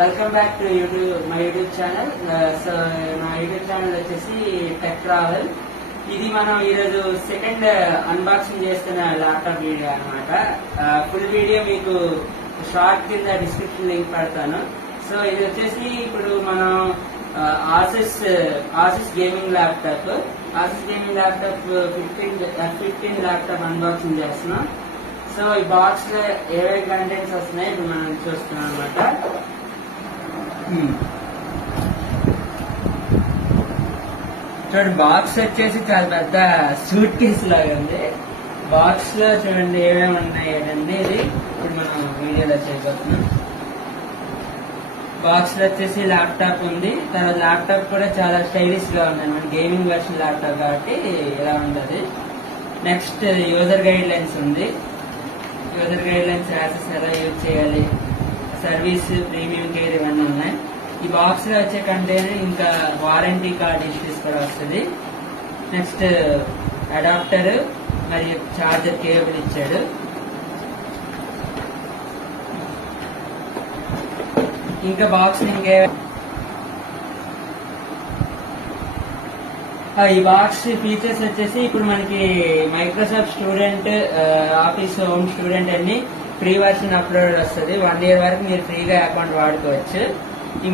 Welcome back to my YouTube channel. So నా YouTube channel వచ్చేసి tech travel. ఇది మనం ఈరోజు సెకండ్ అన్బాక్సింగ్ చేస్తున్న ల్యాప్టాప్ వీడియో అనమాట. ఫుల్ వీడియో మీకు షార్ట్ కింద డిస్క్రిప్షన్ లింక్ పెడతాను. సో ఇది వచ్చేసి ఇప్పుడు మనం ఆసిస్ గేమింగ్ ల్యాప్టాప్ 15 ల్యాప్టాప్ అన్బాక్సింగ్ చేస్తున్నాం. సో ఈ బాక్స్ లో ఏవే కంటెంట్స్ వస్తున్నాయి ఇప్పుడు మనం చూస్తున్నాం అనమాట. చూడండి, బాక్స్ వచ్చేసి చాలా పెద్ద సూట్ కేసు లాగా ఉంది. బాక్స్ లో చూడండి ఏమేమి ఉన్నాయి అనేది ఇప్పుడు మనం వీడియోలో చేయబోతున్నాం. బాక్స్ లో వచ్చేసి ల్యాప్టాప్ ఉంది. తర్వాత ల్యాప్టాప్ కూడా చాలా స్టైలిష్ గా ఉంది, మన గేమింగ్ వర్షన్ ల్యాప్టాప్ కాబట్టి ఇలా ఉంటుంది. నెక్స్ట్ యూజర్ గైడ్ లైన్స్ ఉంది. యూజర్ గైడ్ లైన్స్ యాక్సెస్ ఎలా యూజ్ చేయాలి, సర్వీస్, ప్రీమియం కేర్ ఇవన్నీ ఉన్నాయి. ఈ బాక్స్ లో వచ్చే కంటైనర్ ఇంకా వారంటీ కార్డ్ ఇష్యూస్ కూడా వస్తుంది. నెక్స్ట్ అడాప్టర్ మరియు చార్జర్ కేబుల్ ఇచ్చాడు. ఇంకా బాక్స్ ఇంకే ఈ బాక్స్ ఫీచర్స్ వచ్చేసి ఇప్పుడు మనకి Microsoft student, office home student అన్ని ఫ్రీ వర్షన్ అప్లోడ్ వస్తుంది. 1 year వరకు మీరు ఫ్రీగా అకౌంట్ వాడుకోవచ్చు. ఈ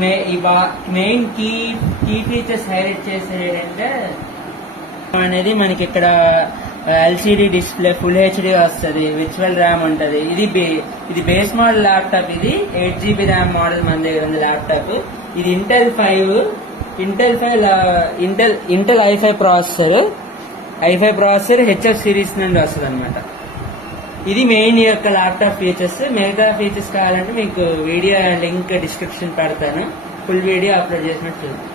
మెయిన్ కీ ఫీచర్స్ హైలైట్ చేసేది ఏంటంటే అనేది మనకి ఇక్కడ ఎల్సిడి డిస్ప్లే, ఫుల్ హెచ్డి వస్తుంది, విర్చువల్ ర్యామ్ ఉంటుంది. ఇది బేస్ మోడల్ ల్యాప్టాప్. ఇది 8 GB ర్యామ్ మోడల్ మన దగ్గర ఉంది ల్యాప్టాప్. ఇది Intel i5 processor HF series నుండి వస్తుంది అనమాట. ఇది మెయిన్ యొక్క ల్యాప్టాప్ ఫీచర్స్. మిగతా ఫీచర్స్ కావాలంటే మీకు వీడియో లింక్ డిస్క్రిప్షన్ పెడతాను. ఫుల్ వీడియో అప్లోడ్ చేసినట్టు చూద్దాం.